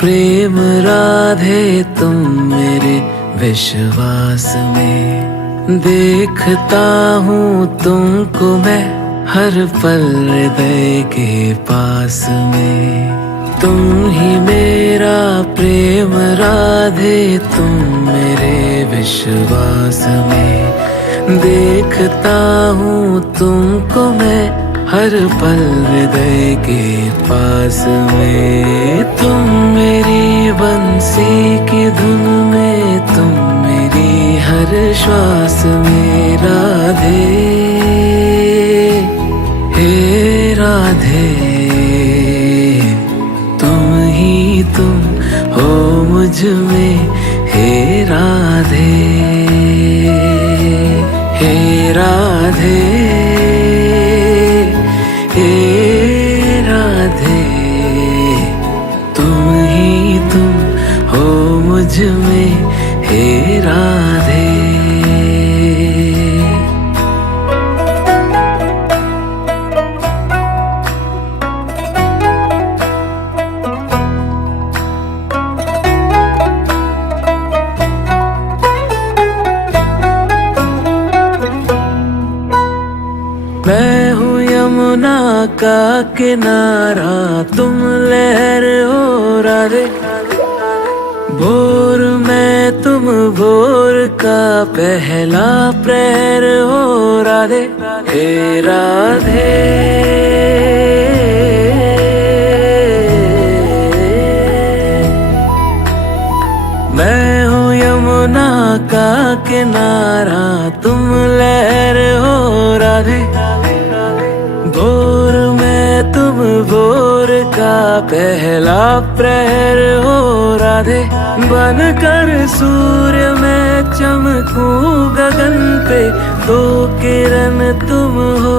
प्रेम राधे तुम मेरे विश्वास में। देखता हूँ तुमको मैं हर पल हृदय के पास में। तुम ही मेरा प्रेम राधे तुम मेरे विश्वास में। देखता हूँ तुमको मैं हर पल हृदय के पास में। तुम मेरी बंसी की धुन में, तुम मेरी हर श्वास में राधे। हे राधे तुम हो मुझ में, हे राधे। हे राधे हे राधे तुम हो मुझ में, हे राधे। मैं हूँ यमुना का किनारा, तुम लहर हो राधे। भोर में तुम भोर का पहला प्रहर हो राधे। हे राधे मैं हूँ यमुना का किनारा, तुम लहर हो राधे। भोर में तुम भोर का पहला प्रहर हो राधे। बनकर सूर्य में चमकूं गगन पे, दो किरण तुम हो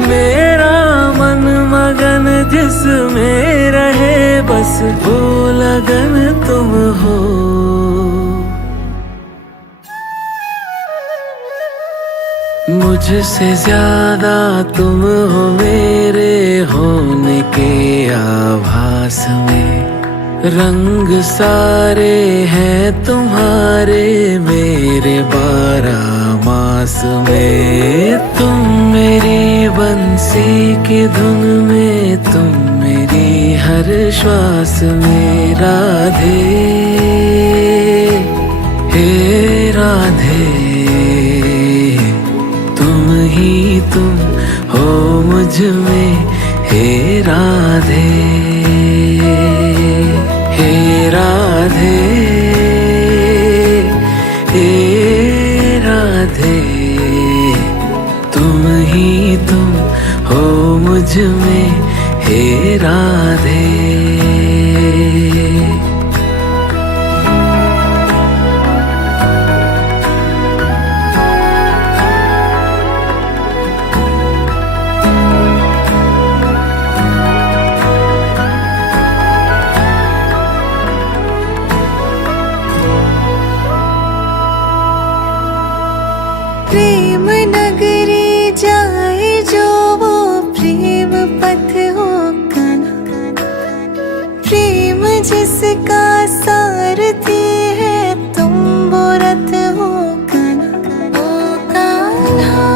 मेरा मन मगन। जिसमें रहे बस वो लगन तुम हो। मुझसे ज्यादा तुम हो मेरे होने के आभास में। रंग सारे हैं तुम्हारे मेरे 12 मास में। तुम मेरी बंसी की धुन में, तुम मेरी हर श्वास में राधे। हे राधे तुम हो मुझ में, हे राधे। हे राधे हे राधे तुम हो मुझ में, हे राधे। प्रेम नगरी जाए जो वो प्रेम पथ हो कान्हा। प्रेम जिसका सारथी है तुम वो रथ हो कान्हा। ओ कान्हा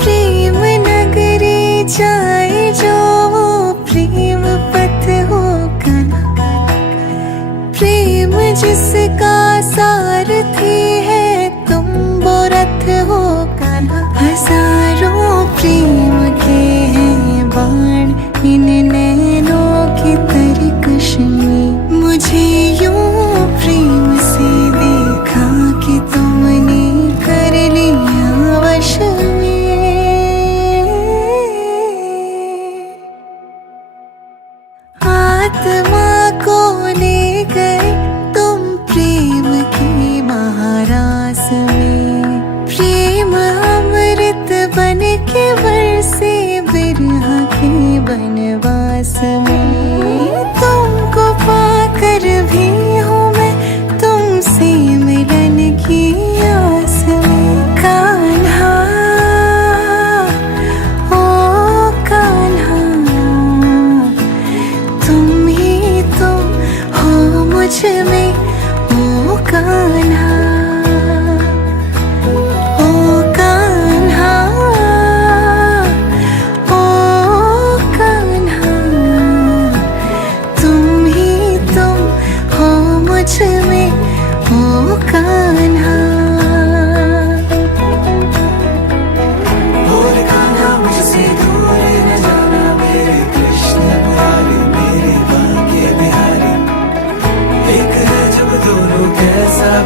प्रेम नगरी जाए जो वो प्रेम पथ हो कान्हा। प्रेम जिसका सारथी है तुम वो रथ हो कान्हा। हजारों प्रेम के हैं बाण इन नैनों की तरकश में। मुझे यूं प्रेम से देखा कि तुमने कर लिया वश में। आत्मा को ले गए तुम प्रेम की महारास में। प्रेम अमृत बन के बरसे बिरहा के बनवास में। तुमको पाकर भी हूँ मैं तुमसे मिलन की आस में। कान्हा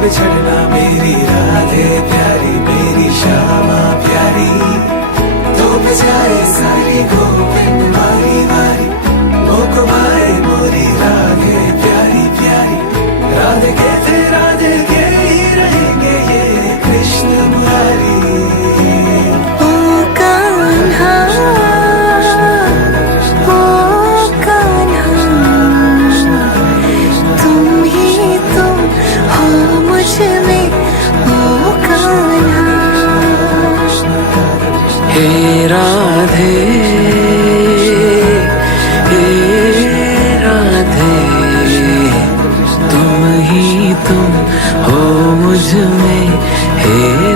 बिछड़ना मेरी राधे प्यारी, मेरी श्यामा प्यारी। डूब जाए सारी गोविंद मारी मारी, ओ कुमाए मोरी राधे प्यारी प्यारी। राधे के ही रहेंगे ये कृष्ण मुरारी। ओ कान्हा, ओ कान्हा, तुम ही तुम हो मुझ में, ओ कान्हा। हे राधे, हे राधे, तुम ही तुम हो मुझ में, हे